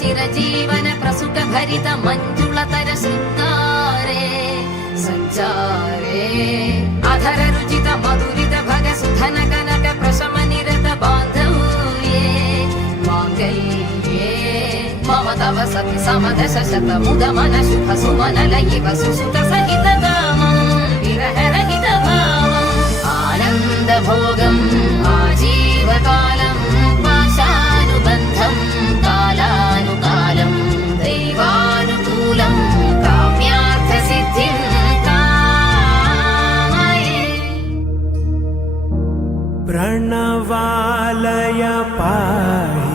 चिरजीवन प्रसुत भरित मंजुलतर शृंगारे संचारे अधर रुचित मधुरित भग सुधन कनक प्रशम निरत बांधव्ये मांगल्ये मम तव सति समदश शत मुद मन शुभ सुमन लयिव सुसुत सहित कामं विरह रहित भावम् आनंद भोगम् आजीवकालं पाशानुबन्धं कालानुकालं दैवानुकूलं काम्यार्थसिद्धिं कामये प्रणवालय पाहि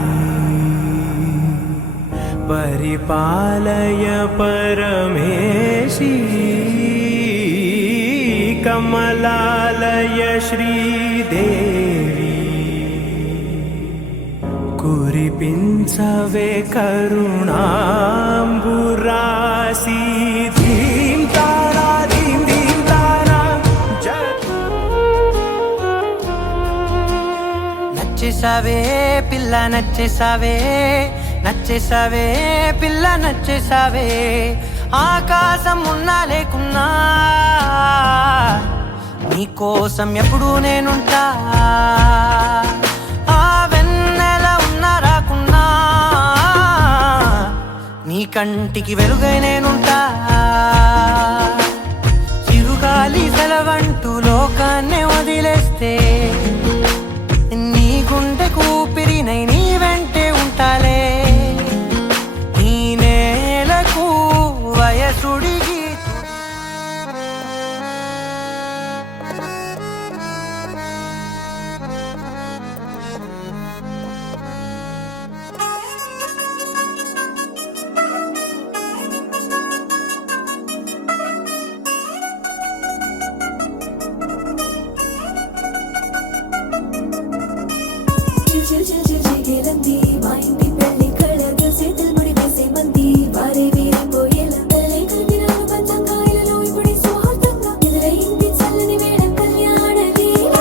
परिपालय परमेशी कमलालय श्रीदेवी कुरिपिंचवे करुणांबुरासी धीं तारा धीं धीं तारा నచ్చేసావే పిల్ల నచ్చేసావే నచ్చేసావే పిల్ల నచ్చేసావే ఆకాశం ఉన్నా లేకున్నా నీకోసం ఎప్పుడు నేనుంటా ఆ వెన్నెల ఉన్నా రాకున్నా నీ కంటికి వెలుగై నేనుంటా చిరుగాలి సెలవంటూ లోకాన్నే వదిలేస్తే నీ గుండె కూపిరినై నీ వెంటే ఉంటాలే ఈ నేలకు వయసుడిగి మా ఇంటి పెళ్లి కళగా చేతులు ముడి వేసే మంది వారే వీరే పోయేలా దినాలు పంచంగాయలలో ఇప్పుడు సువార్తంగా ఎదురైంది చల్లని వేళ కళ్యాణ లీల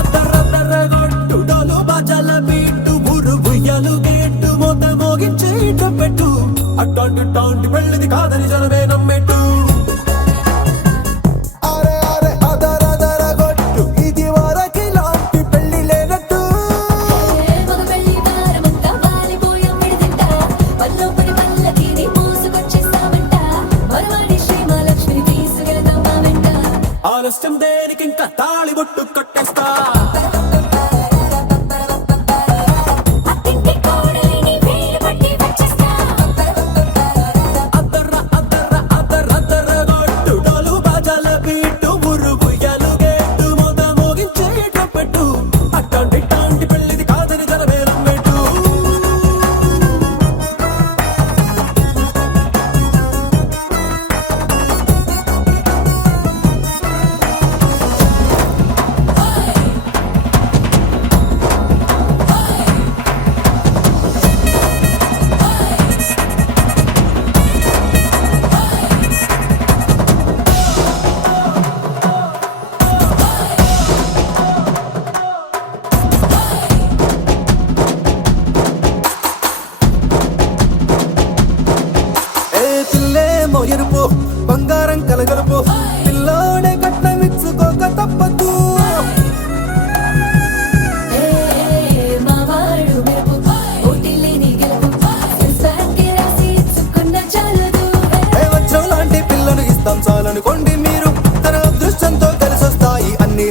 అద్దరద్దరగొట్టు డోలు బాజాల బీటు ఊరు ఉయ్యాలు గేట్టు మోత మోగించి పెట్టు అట్టాంటి టాంటి పెళ్ళిది కాదని జనమే నమ్మెట్టు అరే అరే అదరదరగొట్టు ఇది వరకి లాంటి పెళ్లి లేనట్టు మగ పెళ్లి వారమంతా వాలిపోయాం విడిదింట పల్లోపడి పల్లకిని మోసుకొచ్చేస్తామంట మరవాడి శ్రీమహాలక్ష్మిని తీసుకెళ్దాం మా వెంట ఆలస్యం దేనికి ఇంకా తాళి బొట్టు కట్టేస్తా అత్తింటి కోడలిని వేలు పట్టి వచ్చేస్తా అద్దర్ర అద్దర్ర అద్దరద్దరగొట్టు డోలు బాజాల బీటు ఊరు ఉయ్యాలు గేట్టు మోత మోగించి పెట్టు అట్టాంటి టాంటి పెళ్ళిది కాదని జనమే నమ్మెట్టు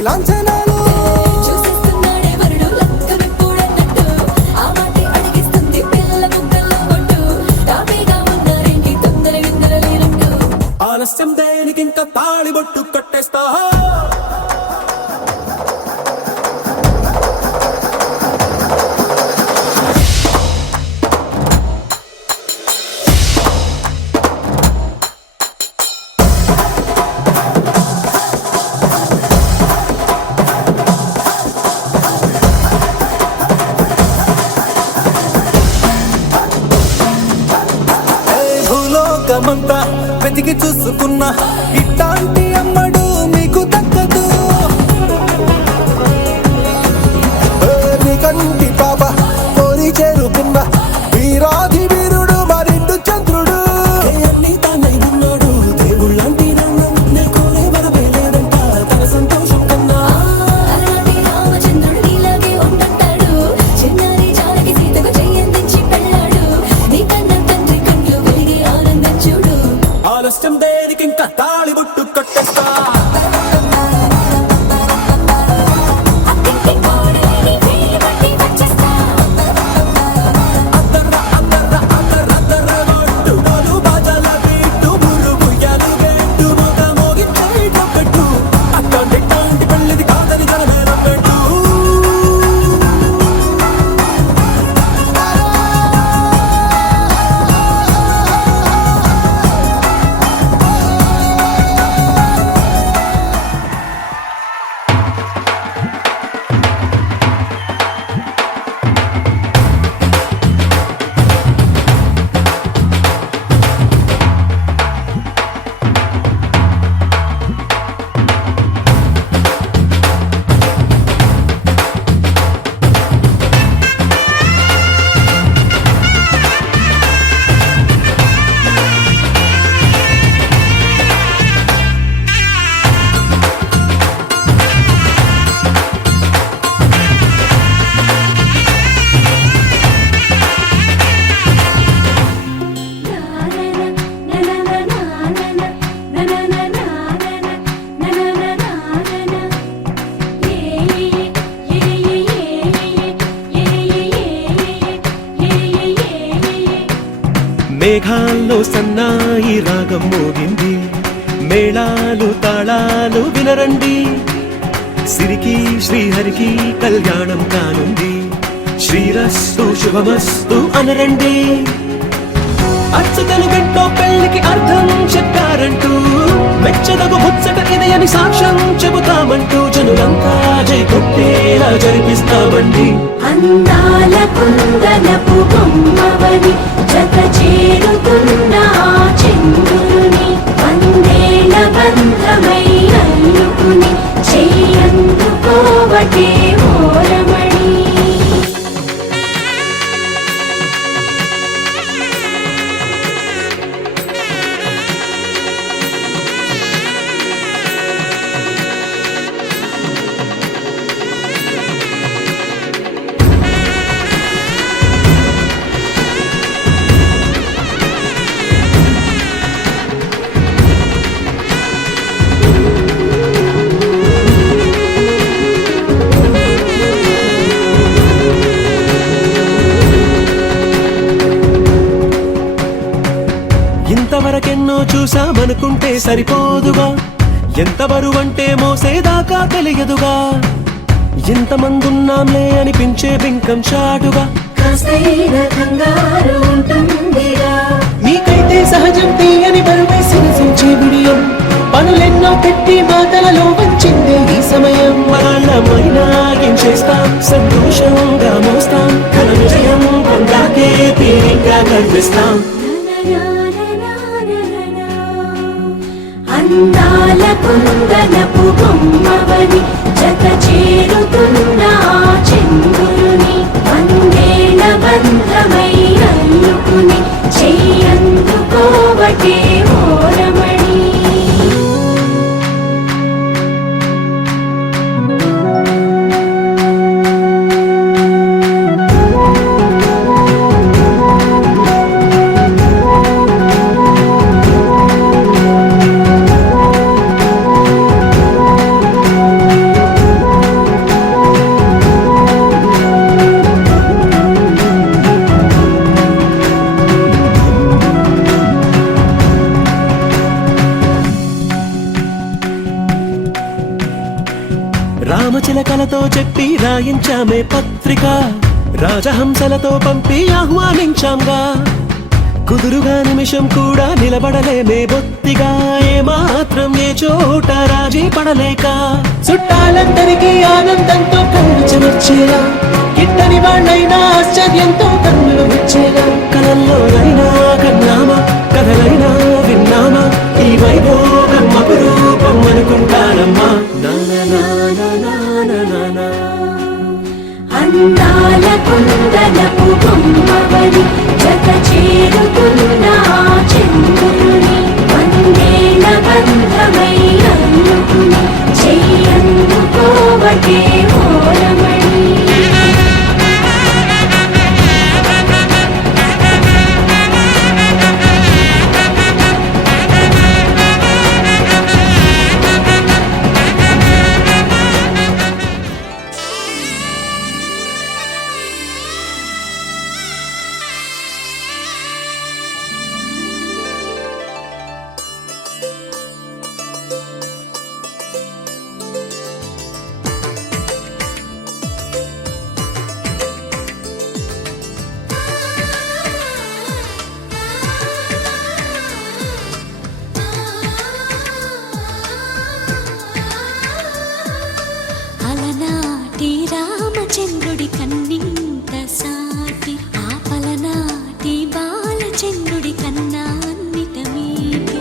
లాంఛనాలు చూసేస్తున్నాడే వరుడు లక్క విప్పుడన్నట్టు ఆ మాటే అడిగిస్తుంది పిల్ల బుగ్గల్లో కొట్టు టాపీగా ఉన్నారేంటి తొందర గిందర లేనట్టు ఆలస్యం దేనికి ఇంకా తాళిబొట్టు కట్టేస్తా భూలోకమంతా వెతికి చూసుకున్నా ఇట్లాంటి అమ్మడు మీకు దక్కదు నీ కంటి పాప కోరి చేరుకున్న వీరాధి వీరుడు మరిండు చంద్రుడు అన్ని తానై ఉన్నాడు దేవుళ్ళంటి నన్ను నే కోరే వరమే లేదంట తన సంతోషం కన్నా అలాంటి రామచంద్రుడు నీలాగే ఉండంటాడు చిన్నారి జానకి సీతకు చెయ్యందించి పెళ్ళాడు నీ కన్న తండ్రి కండ్లు వెలిగి ఆనందం చూడు ఆలస్యం దేనికి ఇంకా తాళిబొట్టు కట్టేస్తా అత్తింటి కోడలిని వేలు పట్టి వచ్చేస్తా అద్దర్ర అద్దర్ర అద్దర్ర అద్దర్ర కొట్టు డోలు బాజాల బీటు మురుగుయ్యాలు గెట్టు మోత మోగించే డొక్కట్టు అట్లాంటి పెళ్ళిది కాదని జనమేరం పెట్టు మేఘాల్లో సన్నాయి రాగం మోగింది మేళాలు తాళాలు వినరండి సిరికి శ్రీహరికి కళ్యాణం కానుంది శ్రీరస్తు శుభమస్తు అనరండి అచ్చతలు గంటో పెళ్లికి అర్థం చెప్పారంటూ మెచ్చదగు ముచ్చట ఇదయని సాక్ష్యం చెబుతామంటూ జనులంతా జై కొట్టేలా జరిపిస్తామండి అందాల కుందనపు బొమ్మవని జత చేరుతున్న ఆ చంద్రుని వందేళ్ల బంధమై అల్లుకుని చెయ్యందుకోవటే ఓరమణి ఇంతవరకెన్నో చూసామనుకుంటే సరిపోదుగా ఎంత బరువంటే మోసేదాకా తెలియదుగా ఎంతమందున్నాంలే అనిపించే బింకం చాటుగా కాస్తైన కంగారు ఉంటుందిరా మీకైతే సహజం తీయని బరువేసిన సించే బిడియం పనులెన్నో పెట్టి మాటలలో వంచిందే ఈ సమయం వాళ్ళమైనా ఏం చేస్తాం సంతోషంగా మోస్తాం ఘన విజయం పొందాకే తీరిగ్గా కనిపిస్తాం అందాల కుందనపు బొమ్మవని జత చేరుతున్న ఆ చంద్రుని వందేళ్ల బంధమై అల్లుకుని చెయ్యందుకోవటే ఓరమణి కలతో చెప్పి రాయించామే పత్రిక, రాజహంసలతో పంపి ఆహ్వానించాంగా. కుదురుగా నిమిషం కూడా నిలబడలేమే బొత్తిగా, ఏమాత్రం ఏ చోట రాజీ పడలేక. చుట్టాలందరికీ ఆనందంతో కళ్ళు చెమర్చేలా, గిట్టని వాళ్ళైనా ఆశ్చర్యంతో కన్నులు వచ్చేలా. కలల్లోనైనా కన్నామా, కథలైనా విన్నామా, ఈ వైభోగం అపురూపం అనుకుంటానమ్మా. అందాల కుందనపు బొమ్మవని జత చేరుకున్న చంద్రుని, వందేల బంధమై అల్లుకుని చెయ్యందుకోవటే ఓరమణి. అలనాటి రామచంద్రుడి కన్నింత సాటి, ఆపలనాటి బాలచంద్రుడి కన్నా అన్నిట మీటి.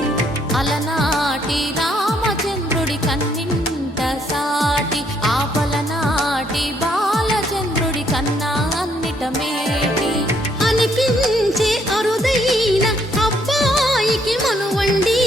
అలనాటి రామచంద్రుడి కన్నింత సాటి, ఆపలనాటి బాలచంద్రుడి కన్నా అన్నిట మేటి. అనిపించే అరుదైన అబ్బాయికి మనువండి,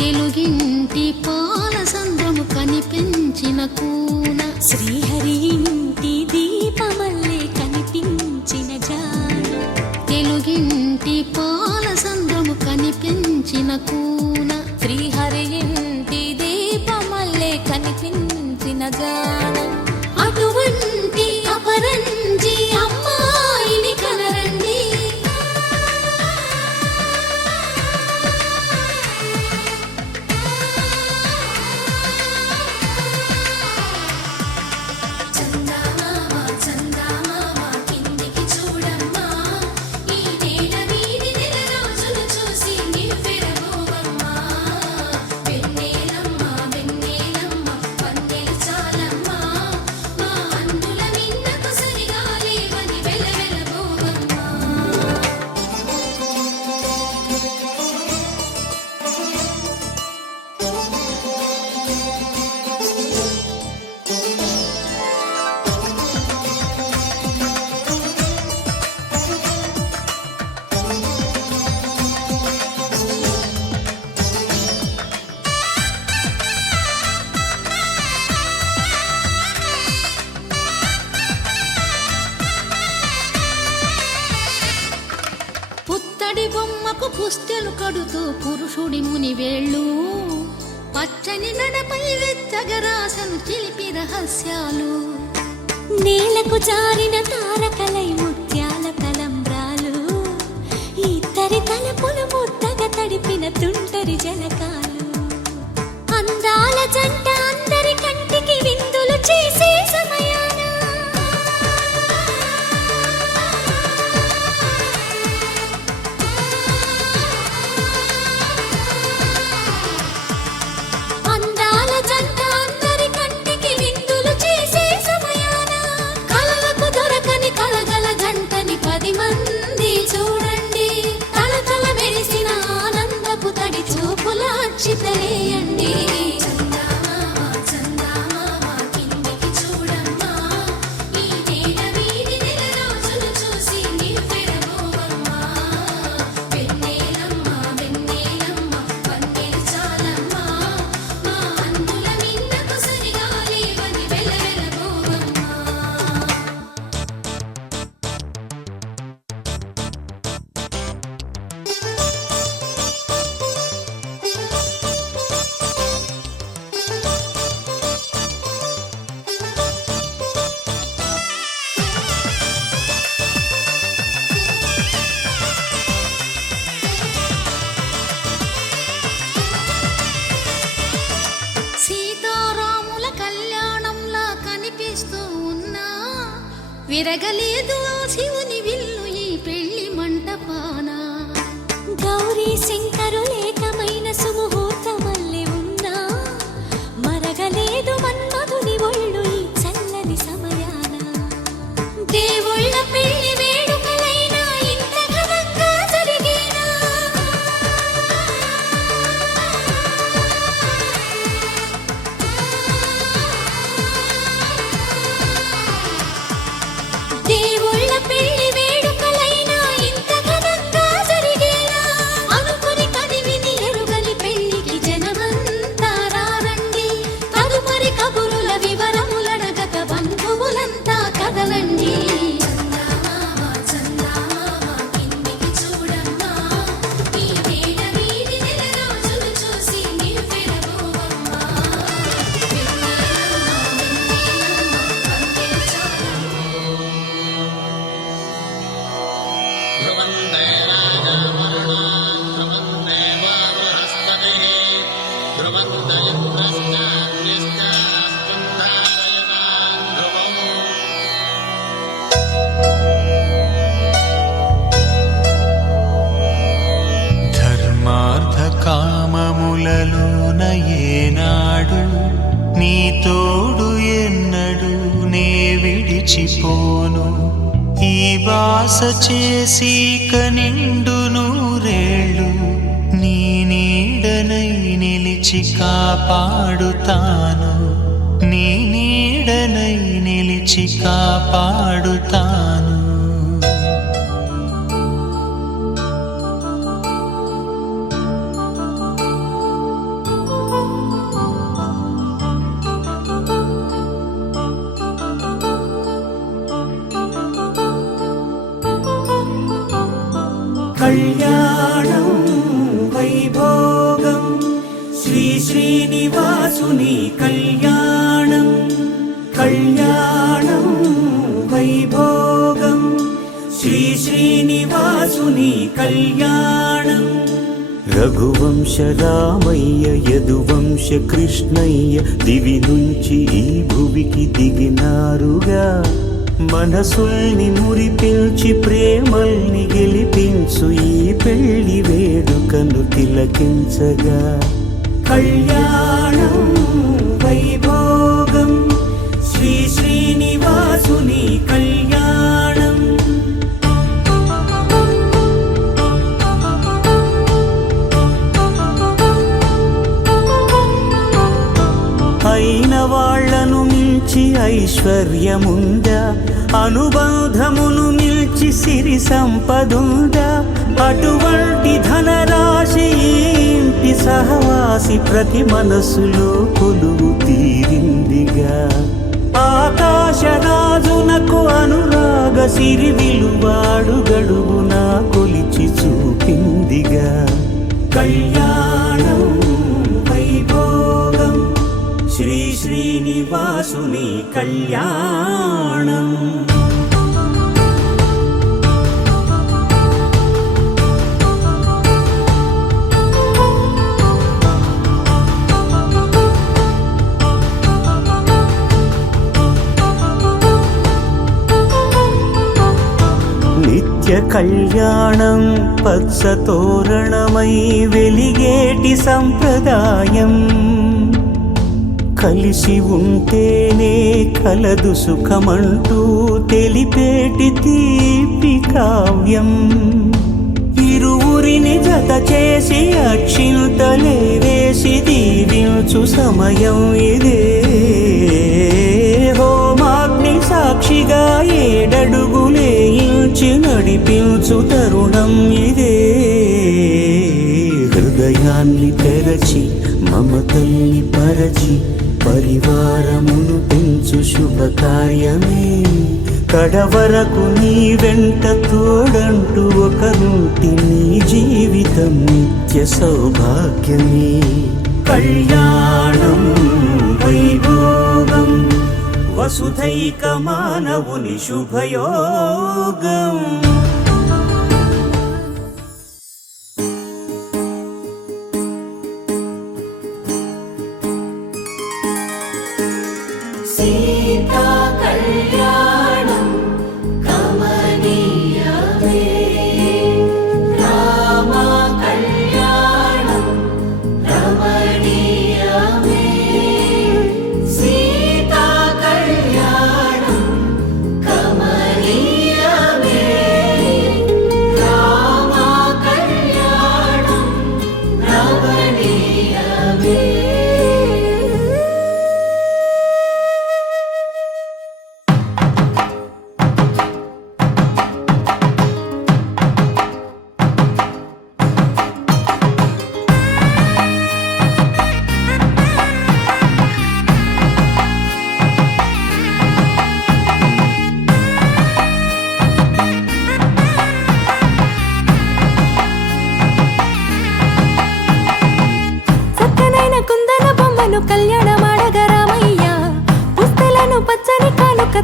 తెలుగింటి పాలసంద్రము కనిపించిన కూన, శ్రీహరి ఇంటి దీపమల్లే కనిపించిన జాన. తెలుగింటి పాలసంద్రము కనిపించిన కూన, శ్రీహరి ఇంటి దీపమల్లే కనిపించిన జాడ. అటువంటి అపరంజి అమ్మాయిని కనరండి, చందమామ చందమామ కిందికి చూడమ్మా, ఈ నేల మీది నెల రోజులు చూసి నివ్వెరబోవమ్మా. వెన్నెలమ్మ వెన్నెలమ్మ వన్నెలు చాలమ్మా, మా అన్నుల మిన్నకు సరిగా లేవని వెలవెలబోవమ్మా. పుత్తడి బొమ్మకు పుస్తెలు కడుతూ పురుషుడి ముని వేళ్ళు, పచ్చని నడపై వెచ్చగరాసను చిలిపి రహస్యాలు. నేలకు జారిన తారకలై ముత్యాల తలంబ్రాలు, ఇద్దరి తలపులు ముద్దగా తడిపిన తుంటరి జలకాలు. అందాల జంట అందరి కంటికి విందులు చేసే సమయాన, అందాల జంట అందరి కంటికి విందులు చేసే సమయాన, కలలకు దొరకని కలగల జంటని 10 మంది చూడండి. తలతల మెరిసిన ఆనందపు తడి చూపుల అక్షితలేయండి. చందమామ చందమామ కిందికి చూడమ్మా, ఈ నేల మీది నెల రోజులు చూసి నివ్వెరబోవమ్మా. వెన్నెలమ్మ వెన్నెలమ్మ వన్నెలు చాలమ్మా, మా అన్నుల మిన్నకు సరిగా లేవని వెలవెలబోవమ్మా. విరగలేదు ఆ శివుని విల్లు ఈ పెళ్లి మంటపాన. గౌరీ శంకరులేకమైన సుముహూర్తమల్లె ఉన్నా మరగలేదు మన్మధుని ఒళ్ళు ఈ చల్లని సమయాన. దేవుళ్ళ పెళ్లి వేడుకలైనా ఇంత ఘనంగా జరిగేనా? దేవుళ్ళ పెళ్లి వేడుకలైనా ఇంత ఘనంగా జరిగేనా? అనుకుని కదివిని ఎరుగని పెళ్లికి జనమంతా రారండి. తదుపరి కబురుల వివరములడగక బంధువులంతా కదలండి. చందమామ చందమామ కిందికి చూడమ్మా, ఈ వేళ వీధి నెల రోజులు చూసి నివ్వెరబోవమ్మా. వెన్నెలమ్మ వెన్నెలమ్మ ధ్రువందే రాజావరుణాన్ ధ్రువందే వామహస్తదే ధ్రువందయుగ్రశ్చాన్యశ్చాస్తం ధారయతాన్ ధ్రువం. ధర్మార్థ కామములలోన ఏనాడు నీ తోడు ఎన్నడు నే విడిచిపోను. ఈ బాస చేసి కనిండు నూరేళ్ళు నీ నీడనై నిలిచి కాపాడుతాను. నీ నీడనై నిలిచి కాపాడుతాను. కళ్యాణం వైభోగం శ్రీ శ్రీనివాసుని కళ్యాణం. కళ్యాణం వైభోగం శ్రీ శ్రీనివాసుని కళ్యాణం. రఘువంశ రామయ్య యదువంశ కృష్ణయ్య దివి నుంచి ఈ భువికి దిగినారుగా. మనసుల్ని మురిపించి ప్రేమల్ని గెలిపించు ఈ పెళ్లి వేడుకను తిలకించగా. కళ్యాణం వైభోగం శ్రీ శ్రీనివాసుని కళ్యాణం. అయిన వాళ్లను మించి ఐశ్వర్యముందా, అనుబంధమును మిల్చి సిరి సంపదుందా. అటువంటి ధనరాశి ఈ ఇంటి సహవాసి ప్రతి మనసులో కొలువు తీరిందిగా. ఆకాశరాజునకు అనురాగ సిరి విలువాడు గడువునా కొలిచి చూపిందిగా. కళ్యాణం వైభోగం శ్రీ శ్రీనివాసుని కళ్యాణం. నిత్య కళ్యాణం పచ్చ తోరణమై వెలిగేటి సంప్రదాయం. కలిసి ఉంటేనే కలదు సుఖమంటూ తెలిపేటి తీపి కావ్యం. ఇరువురిని జత చేసి అక్షింతలే వేసి దీవించు సమయం ఇదే. హోమాగ్ని సాక్షిగా ఏడడుగులే ఇంచి నడిపించు తరుణం ఇదే. హృదయాన్ని తెరచి మమతల్ని పరచి పరివారమును పెంచు శుభకార్యమే. కడవరకు నీ వెంట తోడంటూ ఒకరుంటి నీ జీవితం నిత్య సౌభాగ్యమే. కళ్యాణం వైభోగం వసుధైక మానవుని శుభయోగం. సీతా కళ్యాణం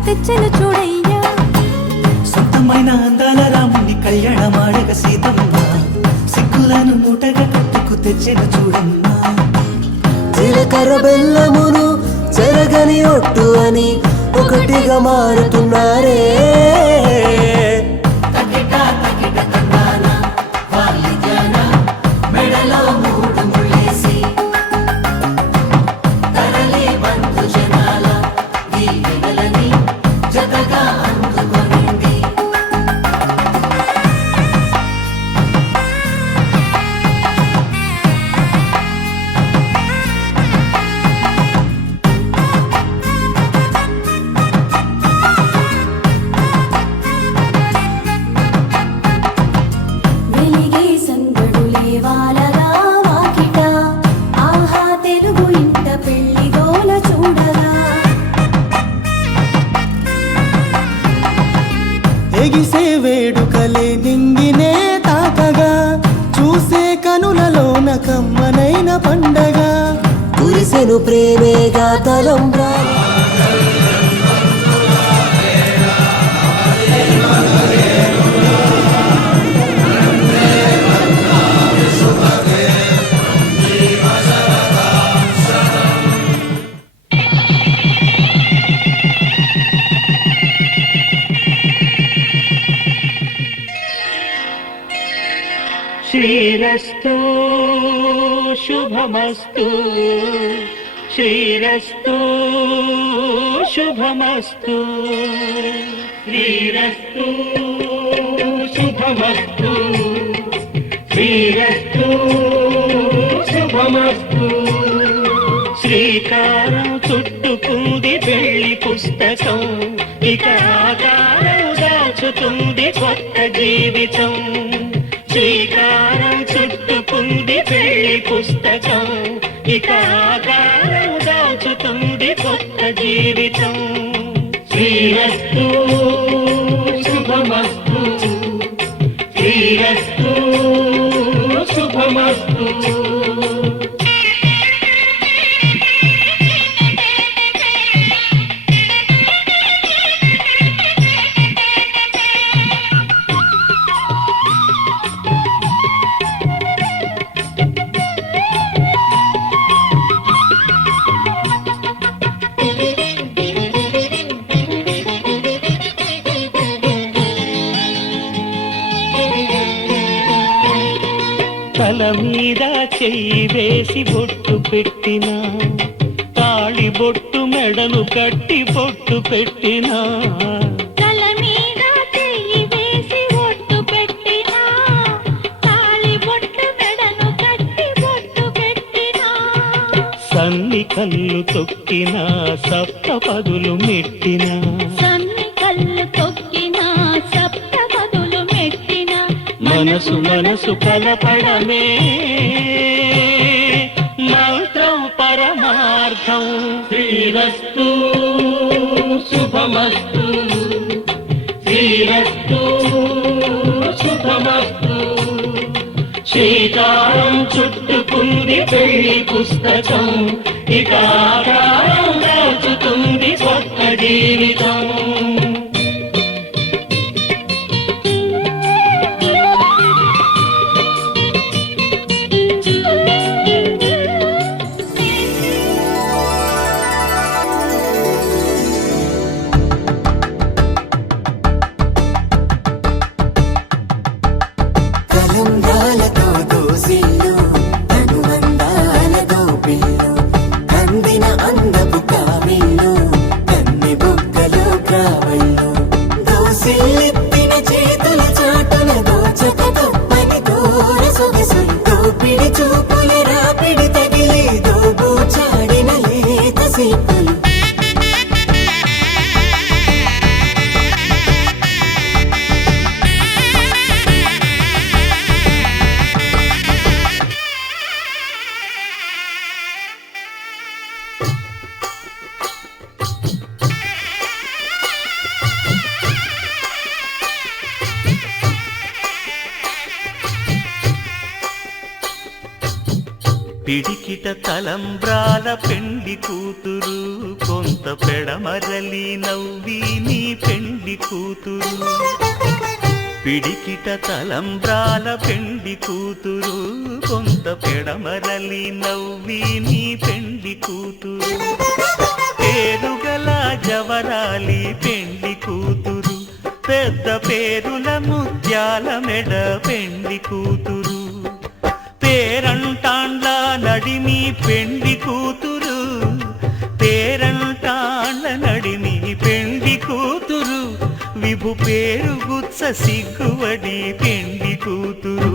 తెచ్చను చూడయ్యా. సొంతమైన అందాల రాముని కళ్యాణమాడగ సీతమ్మ సిక్కులను మూటగా కట్టుకు తెచ్చెను చూడమ్మా. జీలకర్ర బెల్లమును చెరగని ఒట్టు అని ఒకటిగా మారుతున్నారే. వెలిగే సందడులే వాలగా వాకిట, ఆహా తెలుగు ఇంట పెళ్లి గోల చూడగా. ఎగిసే వేడుకలే నింగినే తాకగా చూసే కనులలోన కమ్మనైన పండగ. కురిసెను ప్రేమేగా తలంబ్రా. శ్రీరస్తు శుభమస్తు శ్రీరస్తు శుభమస్తు శ్రీరస్తు శుభమస్తు శ్రీరస్తు శుభమస్తు. శ్రీకారం చుట్టుకుంది పెళ్లి పుస్తకం, ఇక ఆకారం దాచుతుంది కొత్త జీవితం. శ్రీకారం చుట్టుకుంది పెళ్లి పుస్తకం, ఇక ఆకారం దాచుతుంది కొత్త జీవితం. శ్రీరస్తు శుభమస్తు శ్రీరస్తు శుభమస్తు. తల మీద చెయ్యి వేసి బొట్టు పెట్టినా, తాళి బొట్టు మెడను కట్టి బొట్టు పెట్టినా. తల మీద చెయ్యి వేసి ఒట్టు పెట్టినా, తాళి బొట్టు మెడను కట్టి బొట్టు పెట్టినా. సన్ని కళ్ళు తొక్కినా, సప్త పదులు మెట్టినా. సన్ని కళ్ళు తొక్కినా, సప్త పదులు మెట్టినా. మనసు మనసు కలపడమే మంత్రం పరమార్థం. శ్రీరస్తు శుభమస్తు శ్రీరస్తు శుభమస్తు. శ్రీకారం చుట్టుకుంది పెళ్లి పుస్తకం, ఇక ఆకారం దాచుతుంది కొత్త జీవితం. కలంబ్రాలతో దోసిల్లు అనుబంధాలతో పిల్లు కందిన పిడికిట తలంబ్రాల పెండి కూతురు కొంత పెడమరలి నవ్వి నీ పెండి కూతురు పిడికిట తలంబ్రాల పెండి కూతురు కొంత పెడమరలి నవ్వి నీ పెండి కూతురు పేరుగల జవరాలి పెండి కూతురు పెద్ద పేరుల ముత్యాల మెడ పెండి కూతురు పేరంటాండ్ల నడిమి పెండి కూతురు పేరంటాండ్ల నడిమి పెండి కూతురు విభు పేరు గుత్స సిగ్గువడి పెండి కూతురు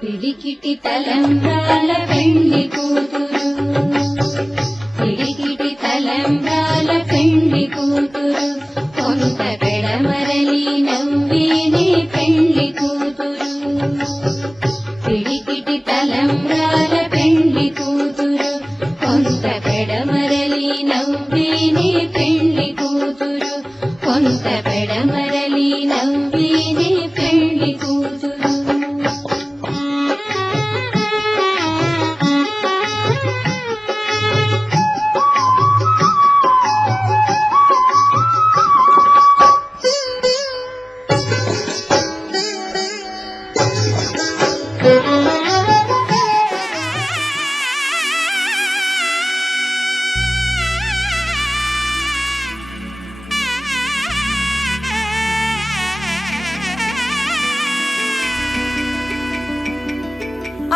పిడికిటి తలంబ్రాల పెండి కూతురు పిడికిటి తలంబ్రాల పెండి కూతురు కొంత పెడమరలి నవ్వేనే పెండి కూతురు పిడికిటి తలంబ్రాల పెండి కూతురు కొంత పెడమరలి నవ్వేనే పెండి కూతురు కొంత పెడమరలి నవ్వేనే పెండి కూతురు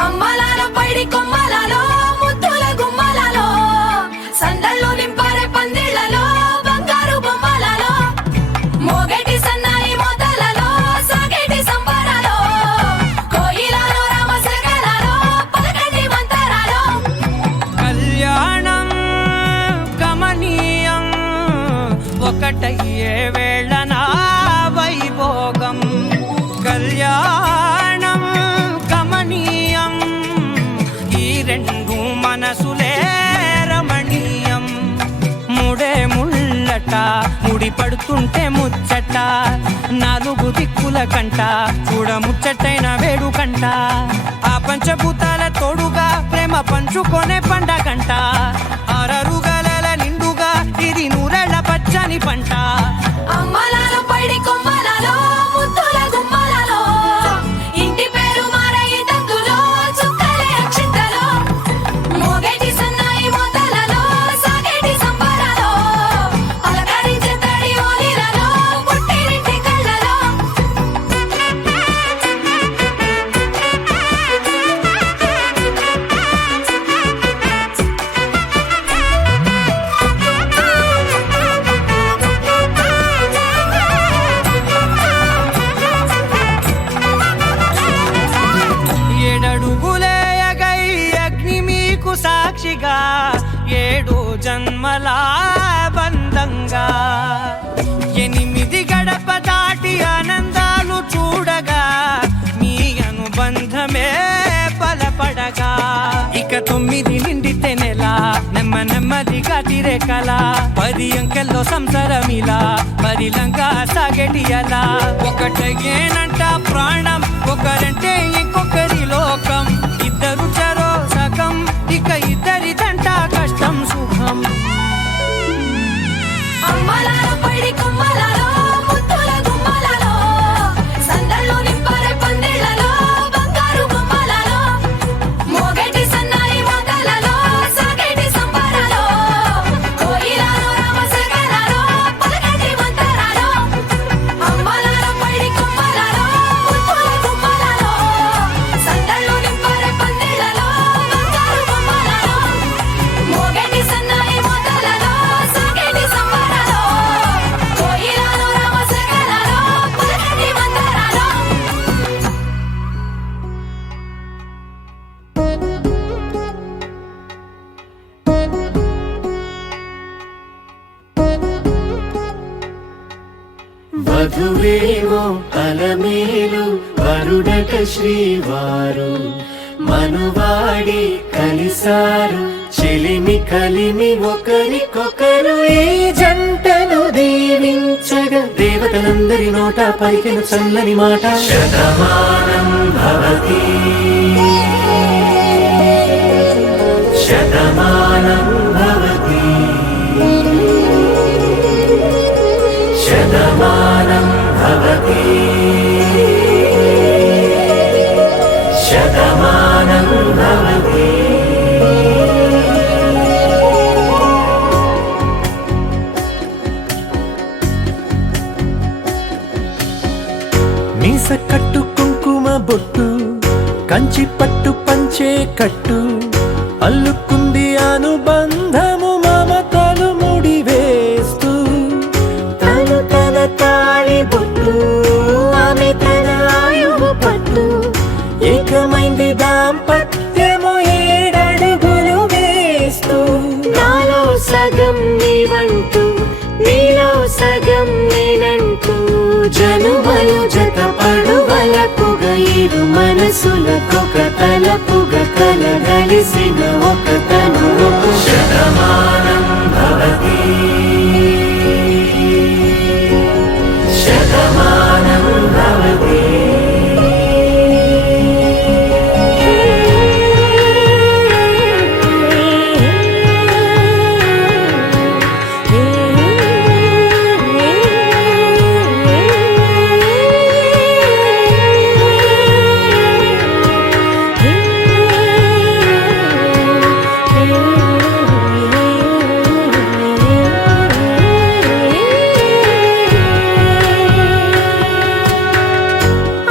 అమ్మలాల పైడి కొమ్మలలో ముద్దుల గుమ్మలలో సందళ్ళు నింపరే పందిళ్లలో బంగారు బొమ్మలలో మోగేటి సన్నాయి మోతలలో సాగేటి సంబరాలో కోయిలలో రామశకలలో పలకటి మంతరాలో కళ్యాణం గమనీయం ఒకటయ్యే వేళ నా వైభోగం కళ్యాణం గమనీయం ఈ రెండు మనసులే రమణీయం ముడే ముళ్ళట ముడి పడుతుంటే ముచ్చట నాలుగు దిక్కుల కంట చూడ ముచ్చటైన వేడుకంట ఆ పంచభూతాల తోడుగా ప్రేమ పంచుకొనే పండగంట ఆరరుగల నిండుగా ఇది నూరెళ్ళ పచ్చని పంట అమ్మలాల పైడి కొమ్మలలో ముద్దుల గుమ్మలలో ఇంటి పేరు మారయి తందులో చుక్కలే అక్షింతలో మోగేటి సన్నాయి మోతలలో సాగేటి సంబరాలో పలకరించే తడి ఓలిలలో పుట్టినింటి కళ్ళలో ఏడడుగులేయగై అగ్ని మీకు సాక్షిగా ఏడు జన్మల బంధంగా 8 గడప దాటి ఆనందాలు చూడగా మీ అనుబంధమే బలపడగా ఇక 9 నిండితే నెల నెమ్మదిగా తిరేకల 10 అంకెల్లో సంసారమిలా పరిలంగా సాగటి అలా ఒకటేనంట ప్రాణం ఒకరంటే ఇంకొకరి లోకం ఇద్దరు చరో సగం ఇక ఇద్దరిదంట కష్టం సుఖం అమ్మలాల పైడి కొమ్మలలో ముద్దుల గుమ్మలలో సందళ్ళు నింపరే పందిళ్లలో బంగారు బొమ్మలలో మోగేటి సన్నాయి మోతలలో సాగేటి సంబరాలో కోయిలలో రామశకలలో పలకటి మంతరాలో అమ్మలాల పైడి కొమ్మలలో ముద్దుల గుమ్మలలో సందళ్ళు నింపరే వధువేమో అలమేలు వరుడట శ్రీవారు మనువాడి కలిసారు చెలిమి కలిమి ఒకరికొకరు ఈ జంటను దీవించగా దేవతలందరి నోట పలికిన చల్లని మాట శతమానం భవతి శతమానం భవతి శతమానం భవతి శతమానం భవతి. మీస కట్టు కుంకుమ బొట్టు కంచి పట్టు పంచే కట్టు అల్లుకుంది అనుబంధము మమతలు ముడివేస్తూ తను తన తాళి బొట్టు ఆమె తన ఆయువు పట్టు ఏకమైంది దాంపత్యము 7 అడుగులు వేస్తూ నాలో సగం నీవంటూ నీలో సగం నేనంటూ జనుమలు జత పడువలకుగ ఇరు మనసులకొక తలపుగ కలగలిసిన ఒక తను శతమానం భవతి శతమానం భవతి.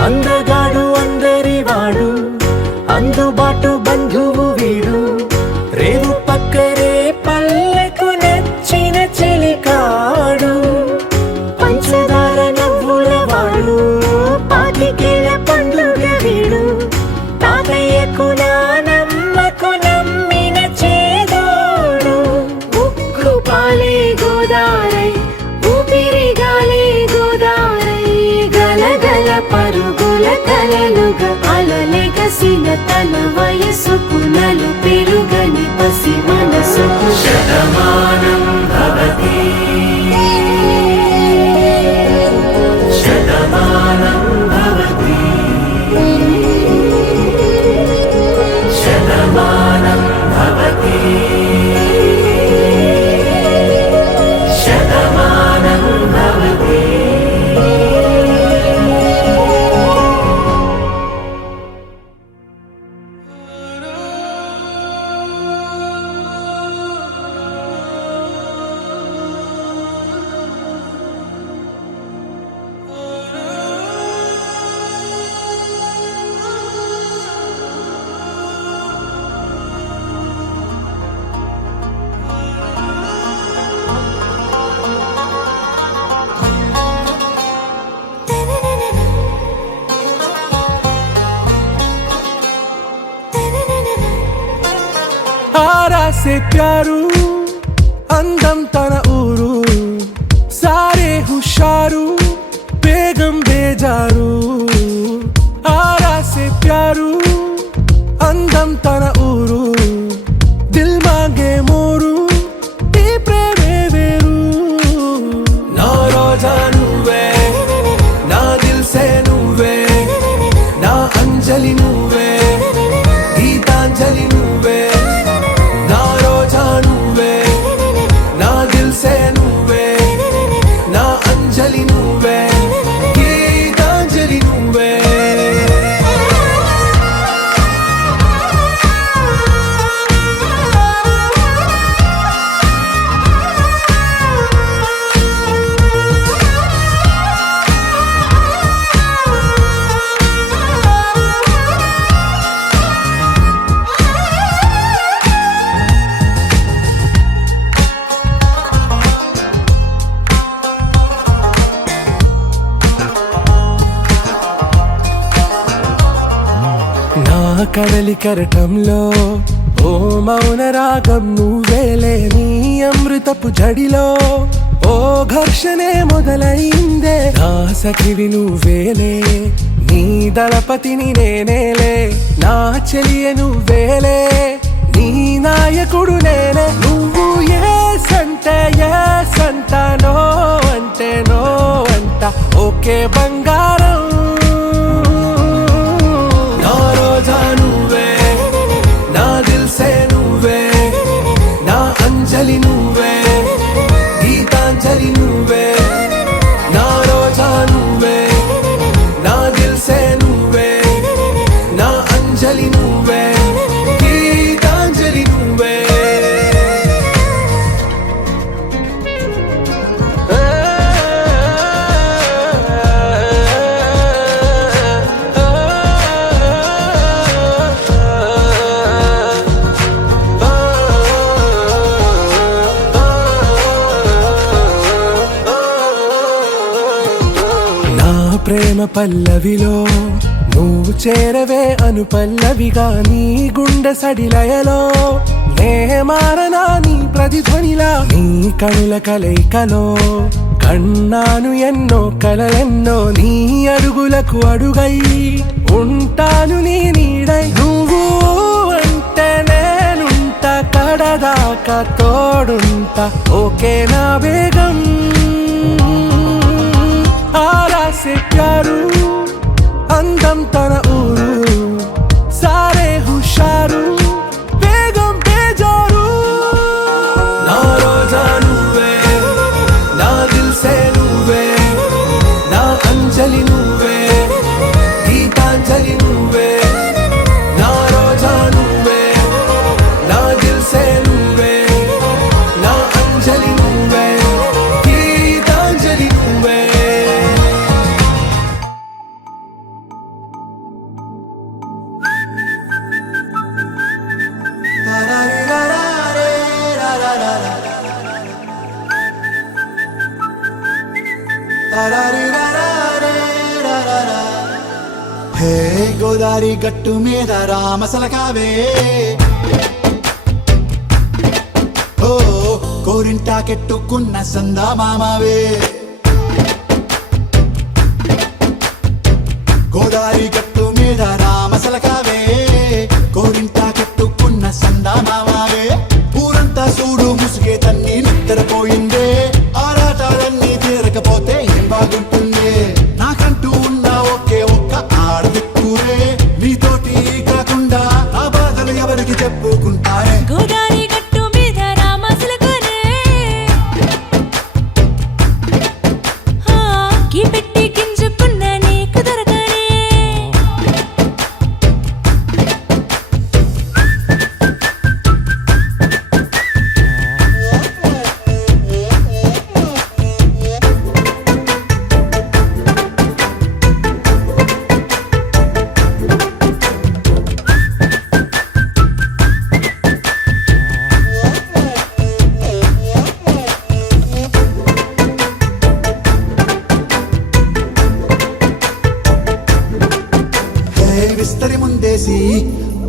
అందగాడు అందరివాడు అందుబాటు బంధువు వీడు రేవు పక్కరే పల్లెకు నచ్చిన చెలికాడు పంచదార నవ్వుల వాడు పాతికేళ్ల పండుగ వీడు తాతయ్యకు నానమ్మకు నమ్మిన చేదోడు ఉక్కు పాలే గోదారై ఊపిరి గాలే గోదారై గలగల పరుగుల కలలుగా అలలెగసిన తన వయసుకు నలు పెరుగని పసి మనసుకు శతమానం భవతి శతమానం భవతి శతమానం భవతి శతమానం భవతి. ఆరా సే ప్యారు అందం తన ఊరు సారే హుషారు బేగం బేజారు ఆరా సే ప్యారు అందం తన ఊరు దిల్ మాంగే మోరు ఈ ప్రేమే వేరు నా రోజా నువ్వే నా దిల్ సే నువ్వే నా అంజలి నువ్వే గీతాంజలి నువ్వే నా రోజా నువ్వే నా దిల్ సే నువ్వే నా అంజలి నువ్వే గీతాంజలి నువ్వే. కడలి కరటంలో ఓ మౌన రాగం నువ్వేలే నీ అమృతపు జడిలో ఓ ఓ ఘర్షణే మొదలైందే నా సఖివి నువ్వేలే నీ దళపతిని నేనేలే నా చెలియ నువ్వేలే నీ నాయకుడు నేనే నువ్వు ఏ సంట నో అంటే నో అంట ఓకే బంగారం నా రోజా నువ్వే నా దిల్సే నువ్వే నా అంజలి నువ్వే గీతాంజలి నువ్వే నా రోజా నువ్వే నా దిల్సే నువ్వే నా అంజలి నువ్వే గీతాంజలి నువ్వే నా ప్రేమ పల్లవిలో నువ్వు చేరవే అను పల్లవిగా నీ గుండె సడిలయలో నే మారనా నీ ప్రతిధ్వనిలా నీ కనుల కలయికలో కన్నాను ఎన్నో కలలెన్నో నీ అడుగులకు అడుగై ఉంటాను నీ నీడై నువ్వు అంటే నేనుంట కడదాకా తోడుంటా ఓకే నా బేగం आरा से प्यारू అందం తన ఊరు సారే హుషారు బేగం బేజారు నా రోజా నువ్వే నా దిల్సే నువ్వే నా అంజలి నువ్వే గీతాంజలి నువ్వే నా రోజా నువ్వే నా దిల్సే నువ్వే నా అంజలి నువ్వే గీతాంజలి నువ్వే హే గోదారి గట్టు మీద రామసలకావే ఓ కోరింటాకెట్టుకున్న సందా మామావే గోదారి గట్టు మీద రామసలకావే కోరింటాకెట్టుకున్న సందా మామావే ఊరంతా చూడు ముసుగే తన్ని నిద్రపోయిందే ఆరాటాలన్నీ తీరకపోతే ఏం బాగుంటుందే నాకంటూ ఉన్న ఒకే ఒక్క ఆడదిక్కురే నీతోటి కాకుండా నా బాధలు ఎవరికి చెప్పుకుంటారే గోదారి గట్టు మీద రామసలకనే కీ పెట్టి గింజుకున్న నీకు దొరకనే విస్తరి ముందేసి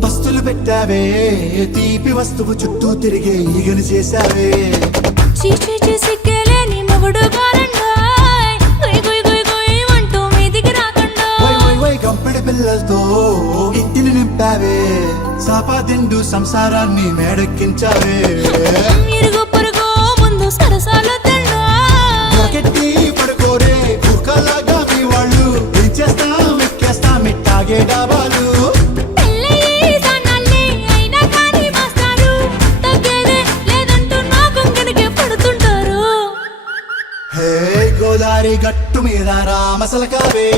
పస్తులు పెట్టావే తీపి వస్తువు చుట్టూ తిరిగే ఈగను చేశావే చీచీ సిగ్గలేని మొగుడు గారండాయ్ గుయ్ గుయ్ గుయ్ గుయ్ అంటూ మీదికి రాకుండా వై గంపెడి పిల్లలతో ఇంటిని నింపావే సాపాదిండు సంసారాన్ని మేడెక్కించావే ఇరుగు పొరుగు ముందు సరసాలు తండా మొరకెట్టి పడుకోరే కుక్కలాగా మీ వాళ్ళు ఏం చేస్తాం ఎక్కేస్తాం ఇట్టాగే డాబాలు పెళ్ళయి సన్నాళ్ళే అయినా కానీ మాస్తారు తగ్గేదే లేదంటూ నా కొంగనికే పడుతుంటారు హే గోదారి గట్టు మీద రామసలకావే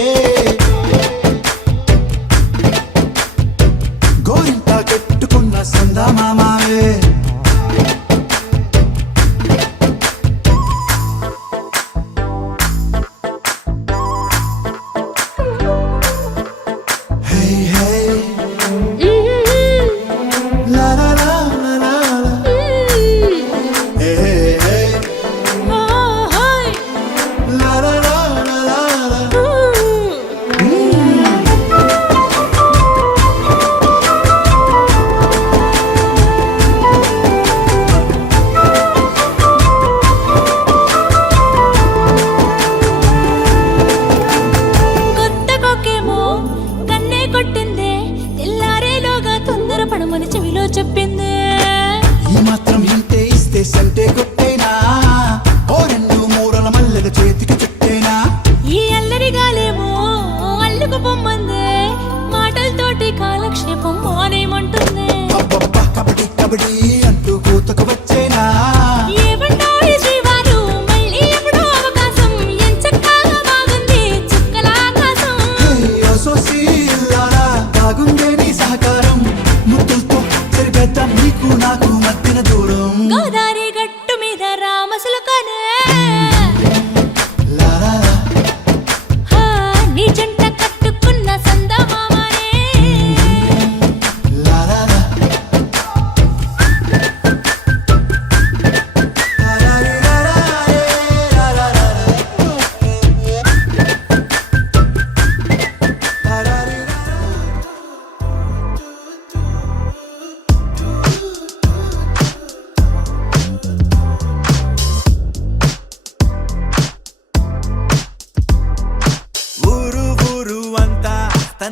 గోరింట కట్టుకున్న సందా మామావే Hey, hey, la la la la la la. Hey, hey, hey, la la la la la la.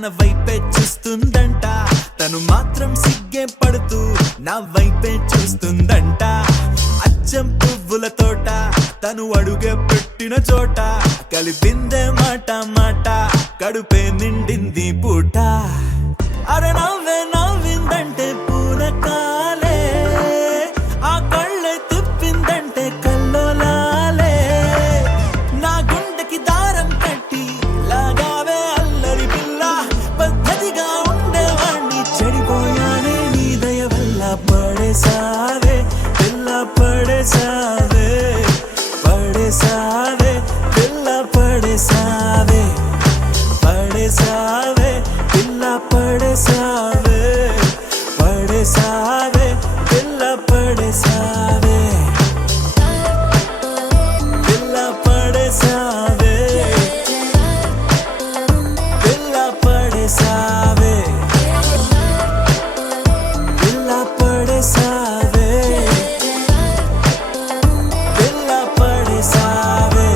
తన వైపే చూస్తుందంట, తను మాత్రం సిగ్గే పడుతూ నా వైపే చూస్తుందంట. అచ్చం పువ్వుల తోట తను అడుగే పెట్టిన చోట, కలిపిందే మాట మాట కడుపే నిండింది పూట. అరే నవ్వే నవ్విందంటే పూనకాలే, ఆ కళ్ళే తిప్పిందంటే కల్లోలాలే. నా గుండెకి దారం కట్టి లాగావే అల్లరి పిల్ల, పద్ధతిగా ఉండేవాణ్ణి చెడిపోయానే నీ దయ వల్ల. పడేసావే పిల్ల పడేసావే, పడేసావే పిల్ల పడేసావే, పడేసావే పిల్ల పడేసావే, పడేసావే పిల్ల పడేసావే, పిల్ల పడేసావే, పిల్ల పడేసావే, పిల్ల పడేసావే, పిల్ల పడేసావే.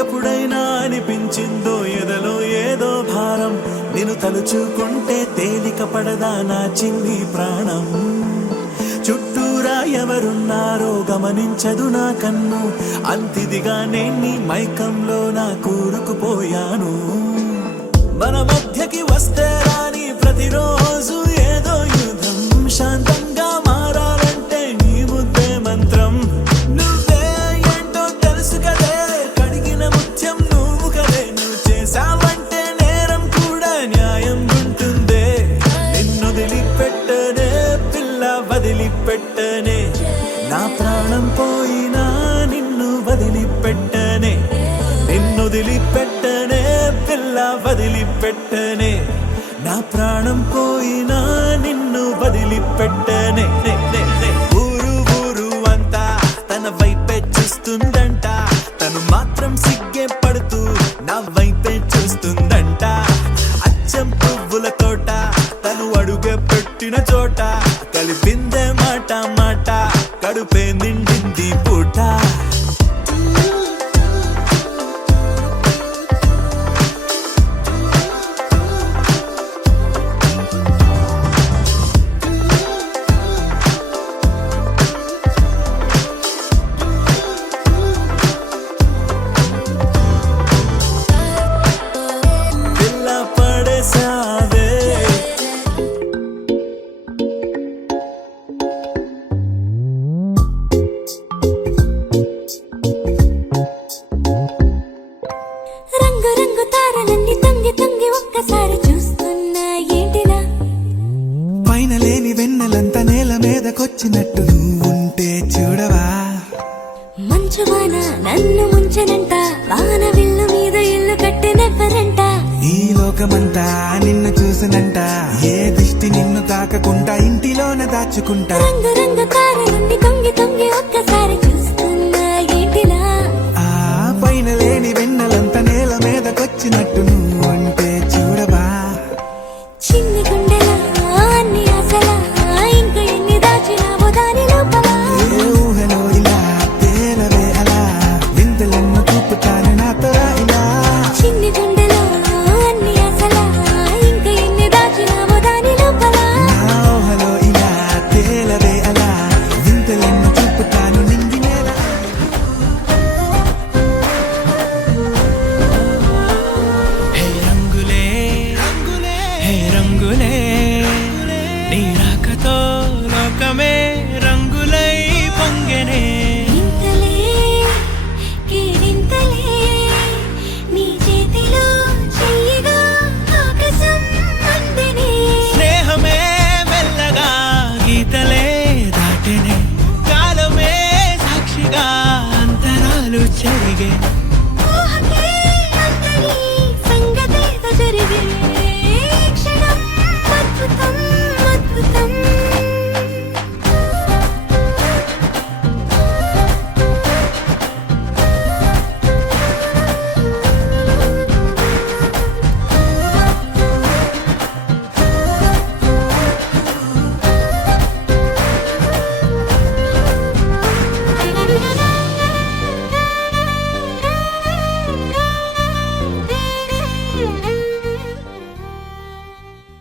ఎప్పుడైనా అనిపించిందో ఎదలో ఏదో భారం, నిన్ను తలుచుకుంటే తేలిక పడదా నా చిన్ని ప్రాణం. చుట్టూరా ఎవరున్నారో గమనించదు నా కన్ను, అంతిదిగా నేను మైకంలో నా కూరుకుపోయాను. మన మధ్యకి వస్తే రాని ప్రతిరోజు ఏదో యుద్ధం, శాంతంగా మారాలంటే నీ ముద్దే మంత్రం. నువ్వే ఏంటో తెలుసు కదే, కడిగిన ముత్యం నువ్వు కదే, నువ్వు చేసావంటే నేరం కూడా న్యాయం ఉంటుందే. నిన్ను వదిలిపెట్టనే పిల్ల వదిలిపెట్టనే, నా ప్రాణం పోయినా నిన్ను వదిలిపెట్టనే. నిన్ను వదిలిపెట్టనే పిల్ల వదిలిపెట్టనే, నా ప్రాణం పోయినా నిన్ను వదిలిపెట్టనే. ఊరు ఊరు అంతా తన వైపే చూస్తుందంట, తను మాత్రం సిగ్గే పడుతూ నా వైపే చూస్తుందంట. అచ్చం పువ్వుల తోట తను అడుగే పెట్టిన చోట, కలిపిందే మాట మాట కడుపే నిండింది పూట. పిల్ల పడేసావే, రంగు రంగు తారలన్నీ తొంగి తొంగి ఒక్కసారి చూస్తున్నా ఏంటిలా. పైన లేని వెన్నెలంతా నేల మీదకొచ్చినట్టు నువ్వుంటే చూడవా. మంచు వాన నన్ను ముంచనంట, వాన విల్లు మీద ఇల్లు కట్టినెవ్వరంట. ఈ లోకమంతా నిన్ను చూసినంట, ఏ దిష్టి నిన్ను తాకకుండా ఇంటిలోన దాచుకుంటా. రంగు రంగు తారలన్నీ తొంగి తొంగి ఒక్కసారి చూస్తున్నా ఏంటిలా. ఆ పైన లేని వెన్నెలంతా నేల మీదకొచ్చినట్టు నువ్వుంటే చూడవా. చిన్ని గుండెలా అన్ని ఆశలా, ఇంకా ఎన్ని దాచినావో దాని లోపల. ఏ ఊహలో ఇలా తేలవే అలా, వింతలెన్నో చూపుతాను నాతో రా ఇలా. చిన్ని గుండెలో అన్ని ఆశలా, ఇంకా ఎన్ని దాచినావో దాని లోపల. నా ఊహలో ఇలా తేలవే అలా, వింతలెన్నో చూపుతాను నింగి నేల. హే రంగులే రంగులే, హే రంగులే, నీ రాకతో లోకమే రంగులై పొంగెనే. ఇంతలే కేరింతలే, నీ చేతిలో చెయ్యగా ఆకాశం అందెనే. స్నేహమే మెల్లగా గీతలే దాటెనే, కాలమే సాక్షిగా అంతరాలు చెరిగే.